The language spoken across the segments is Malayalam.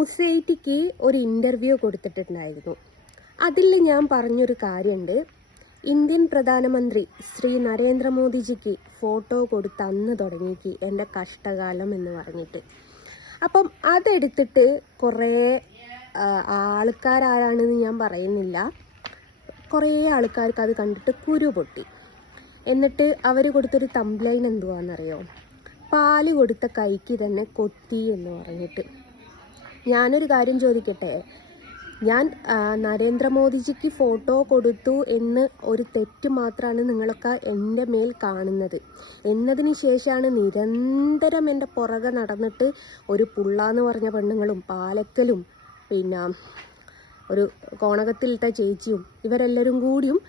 ന്യൂസ് 8ക്ക് ഒരു ഇൻ്റർവ്യൂ കൊടുത്തിട്ടുണ്ടായിരുന്നു. അതിൽ ഞാൻ പറഞ്ഞൊരു കാര്യമുണ്ട്. ഇന്ത്യൻ പ്രധാനമന്ത്രി ശ്രീ നരേന്ദ്രമോദിജിക്ക് ഫോട്ടോ കൊടുത്ത് അന്ന് തുടങ്ങിക്ക് എൻ്റെ കഷ്ടകാലം എന്ന് പറഞ്ഞിട്ട്. അപ്പം അതെടുത്തിട്ട് കുറേ ആൾക്കാരാണെന്ന് ഞാൻ പറയുന്നില്ല, കുറേ ആൾക്കാർക്ക് അത് കണ്ടിട്ട് കുരു പൊട്ടി. എന്നിട്ട് അവർ കൊടുത്തൊരു തംബ്ലൈൻ എന്തുവാണെന്നറിയോ? പാല് കൊടുത്ത കൈക്ക് തന്നെ കൊത്തി എന്ന് പറഞ്ഞിട്ട്. ഞാനൊരു കാര്യം ചോദിക്കട്ടെ, ഞാൻ നരേന്ദ്രമോദിജിക്ക് ഫോട്ടോ കൊടുത്തു എന്ന് ഒരു തെറ്റ് മാത്രമാണ് നിങ്ങളൊക്കെ എൻ്റെ മേൽ കാണുന്നത്. എന്നതിന് ശേഷമാണ് നിരന്തരം എൻ്റെ പുറകെ നടന്നിട്ട് ഒരു പുള്ളാന്ന് പറഞ്ഞ പെണ്ണുങ്ങളും പാലക്കലും പിന്നെ ഒരു കോണകത്തിലിട്ട ചേച്ചിയും ഇവരെല്ലാവരും കൂടിയും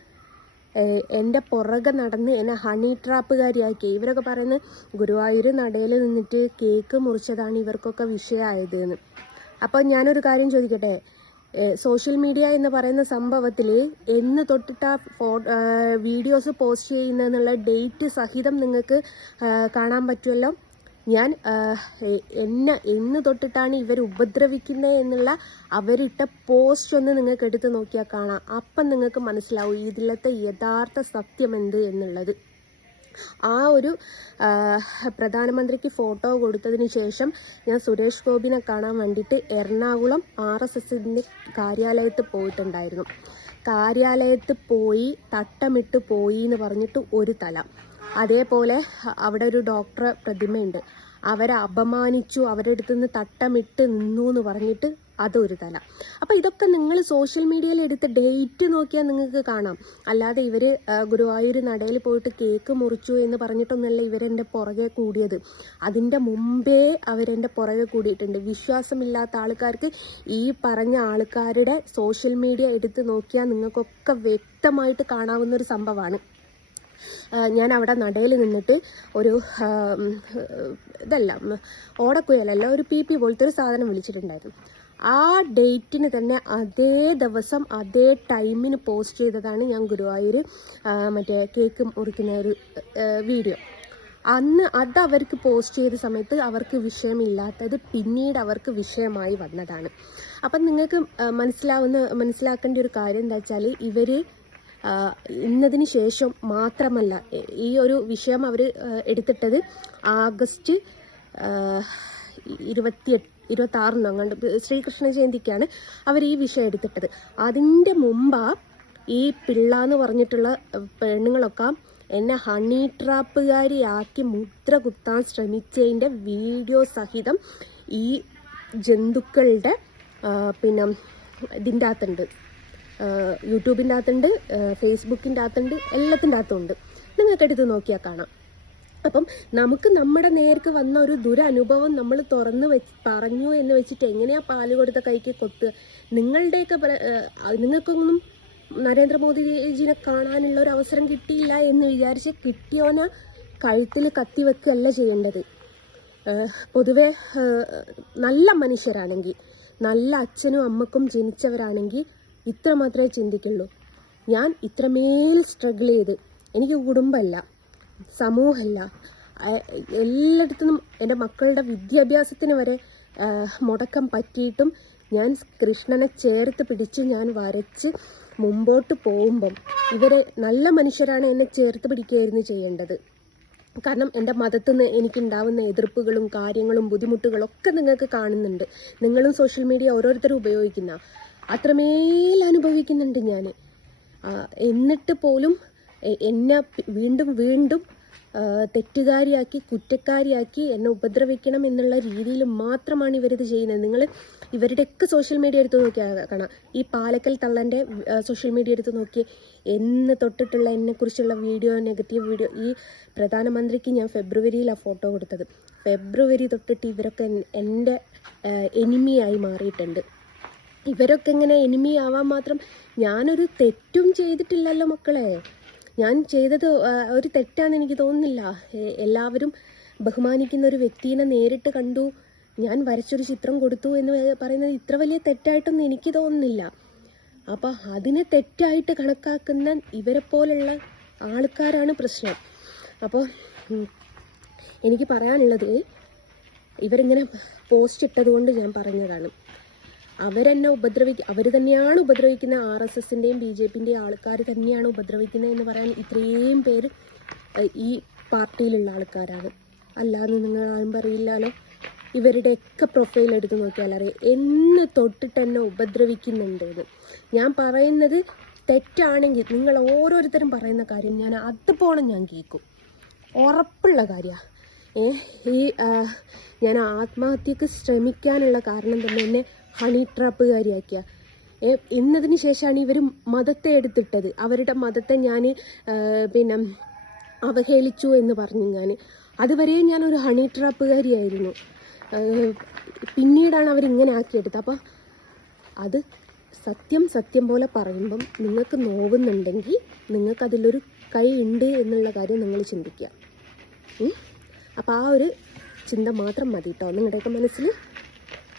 എൻ്റെ പുറകെ നടന്ന് എന്നെ ഹണി ട്രാപ്പുകാരിയാക്കി. ഇവരൊക്കെ പറയുന്നത് ഗുരുവായൂർ നടയിൽ നിന്നിട്ട് കേക്ക് മുറിച്ചതാണ് ഇവർക്കൊക്കെ വിഷയമായത് എന്ന്. അപ്പോൾ ഞാനൊരു കാര്യം ചോദിക്കട്ടെ, സോഷ്യൽ മീഡിയ എന്ന് പറയുന്ന സംഭവത്തിൽ എന്ന് തൊട്ടിട്ട് വീഡിയോസ് പോസ്റ്റ് ചെയ്യുന്നതെന്നുള്ള ഡേറ്റ് സഹിതം നിങ്ങൾക്ക് കാണാൻ പറ്റുമല്ലോ. ഞാൻ എന്ന് തൊട്ടിട്ടാണ് ഇവർ ഉപദ്രവിക്കുന്നത് എന്നുള്ള അവരിട്ട പോസ്റ്റ് ഒന്ന് നിങ്ങൾക്ക് എടുത്ത് നോക്കിയാൽ കാണാം. അപ്പം നിങ്ങൾക്ക് മനസ്സിലാവും ഇതിലത്തെ യഥാർത്ഥ സത്യം എന്ത് എന്നുള്ളത്. ആ ഒരു പ്രധാനമന്ത്രിക്ക് ഫോട്ടോ കൊടുത്തതിന് ശേഷം ഞാൻ സുരേഷ് ഗോപിനെ കാണാൻ വേണ്ടിയിട്ട് എറണാകുളം RSSൻ്റെ കാര്യാലയത്ത് പോയിട്ടുണ്ടായിരുന്നു. കാര്യാലയത്ത് പോയി തട്ടമിട്ട് പോയി എന്ന് പറഞ്ഞിട്ട് ഒരു തല. അതേപോലെ അവിടെ ഒരു ഡോക്ടറെ പ്രതിമയുണ്ട്, അവരെ അപമാനിച്ചു, അവരുടെ അടുത്ത് നിന്ന് തട്ടമിട്ട് നിന്നു എന്ന് പറഞ്ഞിട്ട് അതൊരു തല. അപ്പോൾ ഇതൊക്കെ നിങ്ങൾ സോഷ്യൽ മീഡിയയിൽ എടുത്ത ഡേറ്റ് നോക്കിയാൽ നിങ്ങൾക്ക് കാണാം. അല്ലാതെ ഇവർ ഗുരുവായൂർ നടയിൽ പോയിട്ട് കേക്ക് മുറിച്ചു എന്ന് പറഞ്ഞിട്ടൊന്നല്ല ഇവരെൻ്റെ പുറകെ കൂടിയത്. അതിൻ്റെ മുമ്പേ അവരെൻ്റെ പുറകെ കൂടിയിട്ടുണ്ട്. വിശ്വാസമില്ലാത്ത ആൾക്കാർക്ക് ഈ പറഞ്ഞ ആൾക്കാരുടെ സോഷ്യൽ മീഡിയ എടുത്ത് നോക്കിയാൽ നിങ്ങൾക്കൊക്കെ വ്യക്തമായിട്ട് കാണാവുന്നൊരു സംഭവമാണ്. ഞാൻ അവിടെ നടയിൽ നിന്നിട്ട് ഒരു ഓടക്കുയലല്ല, ഒരു PP പോലത്തെ ഒരു സാധനം വിളിച്ചിട്ടുണ്ടായിരുന്നു. ആ ഡേറ്റിന് തന്നെ അതേ ദിവസം അതേ ടൈമിന് പോസ്റ്റ് ചെയ്തതാണ് ഞാൻ ഗുരുവായൂർ മറ്റേ കേക്ക് മുറിക്കുന്ന ഒരു വീഡിയോ. അന്ന് അത് അവർക്ക് പോസ്റ്റ് ചെയ്ത സമയത്ത് അവർക്ക് വിഷയമില്ലാത്തത് പിന്നീട് അവർക്ക് വിഷയമായി വന്നതാണ്. അപ്പം നിങ്ങൾക്ക് മനസ്സിലാക്കേണ്ട ഒരു കാര്യം എന്താ വെച്ചാൽ ഇവർ ഇന്നതിന് ശേഷം മാത്രമല്ല ഈ ഒരു വിഷയം അവർ എടുത്തിട്ടത് ആഗസ്റ്റ് 26 അങ്ങാണ്ട് ശ്രീകൃഷ്ണ ജയന്തിക്കാണ് അവർ ഈ വിഷയം എടുത്തിട്ടത്. അതിൻ്റെ മുമ്പാ ഈ പിള്ളാന്ന് പറഞ്ഞിട്ടുള്ള പെണ്ണുങ്ങളൊക്കെ എന്നെ ഹണി ട്രാപ്പുകാരിയാക്കി മുദ്ര കുത്താൻ ശ്രമിച്ചതിൻ്റെ വീഡിയോ സഹിതം ഈ ജന്തുക്കളുടെ പിന്നെ ഇതിൻ്റെ അകത്തുണ്ട്, യൂട്യൂബിൻ്റെ അകത്തുണ്ട്, ഫേസ്ബുക്കിൻ്റെ അകത്തുണ്ട്, എല്ലാത്തിൻ്റെ അകത്തുണ്ട്. നിങ്ങൾക്കെടുത്ത് നോക്കിയാൽ കാണാം. അപ്പം നമുക്ക് നമ്മുടെ നേർക്ക് വന്ന ഒരു ദുരനുഭവം നമ്മൾ തുറന്ന് പറഞ്ഞു എന്ന് വെച്ചിട്ട് എങ്ങനെയാണ് പാല് കൊടുത്ത കൈക്ക് കൊത്തുക? നിങ്ങൾക്കൊന്നും നരേന്ദ്രമോദിജിനെ കാണാനുള്ള ഒരു അവസരം കിട്ടിയില്ല എന്ന് വിചാരിച്ച് കിട്ടിയോന കഴുത്തിൽ കത്തി വെക്കുകയല്ല ചെയ്യേണ്ടത്. പൊതുവെ നല്ല മനുഷ്യരാണെങ്കിൽ, നല്ല അച്ഛനും അമ്മക്കും ജനിച്ചവരാണെങ്കിൽ ഇത്ര മാത്രമേ ചിന്തിക്കുള്ളൂ. ഞാൻ ഇത്രമേൽ സ്ട്രഗിൾ ചെയ്ത്, എനിക്ക് കുടുംബമല്ല, സമൂഹമല്ല, എല്ലായിടത്തുനിന്നും എൻ്റെ മക്കളുടെ വിദ്യാഭ്യാസത്തിന് വരെ മുടക്കം പറ്റിയിട്ടും ഞാൻ കൃഷ്ണനെ ചേർത്ത് പിടിച്ച് ഞാൻ വരച്ച് മുമ്പോട്ട് പോകുമ്പം ഇവരെ നല്ല മനുഷ്യരാണ് എന്നെ ചേർത്ത് പിടിക്കുകയായിരുന്നു ചെയ്യേണ്ടത്. കാരണം എൻ്റെ മതത്തിൽ നിന്ന് എനിക്കുണ്ടാവുന്ന എതിർപ്പുകളും കാര്യങ്ങളും ബുദ്ധിമുട്ടുകളും ഒക്കെ നിങ്ങൾക്ക് കാണുന്നുണ്ട്. നിങ്ങളും സോഷ്യൽ മീഡിയ ഓരോരുത്തരും ഉപയോഗിക്കുന്ന അത്രമേൽ അനുഭവിക്കുന്നുണ്ട് ഞാൻ. എന്നിട്ട് പോലും എന്നെ വീണ്ടും വീണ്ടും തെറ്റുകാരിയാക്കി കുറ്റക്കാരിയാക്കി എന്നെ ഉപദ്രവിക്കണം എന്നുള്ള രീതിയിൽ മാത്രമാണ് ഇവരിത് ചെയ്യുന്നത്. നിങ്ങൾ ഇവരുടെയൊക്കെ സോഷ്യൽ മീഡിയ എടുത്ത് നോക്കിയാൽ കാണാം. ഈ പാലക്കൽ തള്ളൻ്റെ സോഷ്യൽ മീഡിയ എടുത്ത് നോക്കി എന്ന് തൊട്ടിട്ടുള്ള എന്നെക്കുറിച്ചുള്ള വീഡിയോ, നെഗറ്റീവ് വീഡിയോ. ഈ പ്രധാനമന്ത്രിക്ക് ഞാൻ ഫെബ്രുവരിയിലാണ് ഫോട്ടോ കൊടുത്തത്. ഫെബ്രുവരി തൊട്ടിട്ട് ഇവരൊക്കെ എൻ്റെ എനിമിയായി മാറിയിട്ടുണ്ട്. ഇവരൊക്കെ ഇങ്ങനെ എനിമി ആവാൻ മാത്രം ഞാനൊരു തെറ്റും ചെയ്തിട്ടില്ലല്ലോ മക്കളെ. ഞാൻ ചെയ്തത് ഒരു തെറ്റാണെന്ന് എനിക്ക് തോന്നുന്നില്ല. എല്ലാവരും ബഹുമാനിക്കുന്ന ഒരു വ്യക്തിയെ നേരിട്ട് കണ്ടു, ഞാൻ വരച്ചൊരു ചിത്രം കൊടുത്തു എന്ന് പറയുന്നത് ഇത്ര വലിയ തെറ്റായിട്ടൊന്നും എനിക്ക് തോന്നുന്നില്ല. അപ്പം അതിനെ തെറ്റായിട്ട് കണക്കാക്കുന്ന ഇവരെ പോലുള്ള ആൾക്കാരാണ് പ്രശ്നം. അപ്പോൾ എനിക്ക് പറയാനുള്ളത്, ഇവരിങ്ങനെ പോസ്റ്റ് ഇട്ടതുകൊണ്ട് ഞാൻ പറഞ്ഞതാണ്. അവരെന്നെ അവർ തന്നെയാണ് ഉപദ്രവിക്കുന്നത്. RSSൻ്റെയും BJPൻ്റെയും ആൾക്കാർ തന്നെയാണ് ഉപദ്രവിക്കുന്നത് എന്ന് പറയാൻ ഇത്രയും പേര് ഈ പാർട്ടിയിലുള്ള ആൾക്കാരാണ്. അല്ലാന്ന് നിങ്ങൾ ആരും പറയില്ലല്ലോ. ഇവരുടെയൊക്കെ പ്രൊഫൈൽ എടുത്ത് നോക്കിയാൽ അറിയാം എന്ന് തൊട്ടിട്ട് എന്നെ ഉപദ്രവിക്കുന്നുണ്ടെന്ന്. ഞാൻ പറയുന്നത് തെറ്റാണെങ്കിൽ നിങ്ങൾ ഓരോരുത്തരും പറയുന്ന കാര്യം ഞാൻ അതുപോലെ ഞാൻ കേൾക്കും, ഉറപ്പുള്ള കാര്യമാണ്. ഞാൻ ആത്മഹത്യക്ക് ശ്രമിക്കാനുള്ള കാരണം തന്നെ എന്നെ ഹണി ട്രാപ്പുകാരിയാക്കിയ എന്നതിന് ശേഷമാണ് ഇവർ മതത്തെ എടുത്തിട്ടത്. അവരുടെ മതത്തെ ഞാൻ പിന്നെ അവഹേളിച്ചു എന്ന് പറഞ്ഞു. അതുവരെ ഞാനൊരു ഹണി ട്രാപ്പുകാരിയായിരുന്നു. പിന്നീടാണ് അവരിങ്ങനെ ആക്കിയെടുത്തത്. അപ്പം അത് സത്യം പോലെ പറയുമ്പം നിങ്ങൾക്ക് നോവുന്നുണ്ടെങ്കിൽ നിങ്ങൾക്കതിലൊരു കൈ ഉണ്ട് എന്നുള്ള കാര്യം നിങ്ങൾ ചിന്തിക്കുക. അപ്പോൾ ആ ഒരു ചിന്ത മാത്രം മതി കേട്ടോ നിങ്ങളുടെയൊക്കെ മനസ്സിൽ.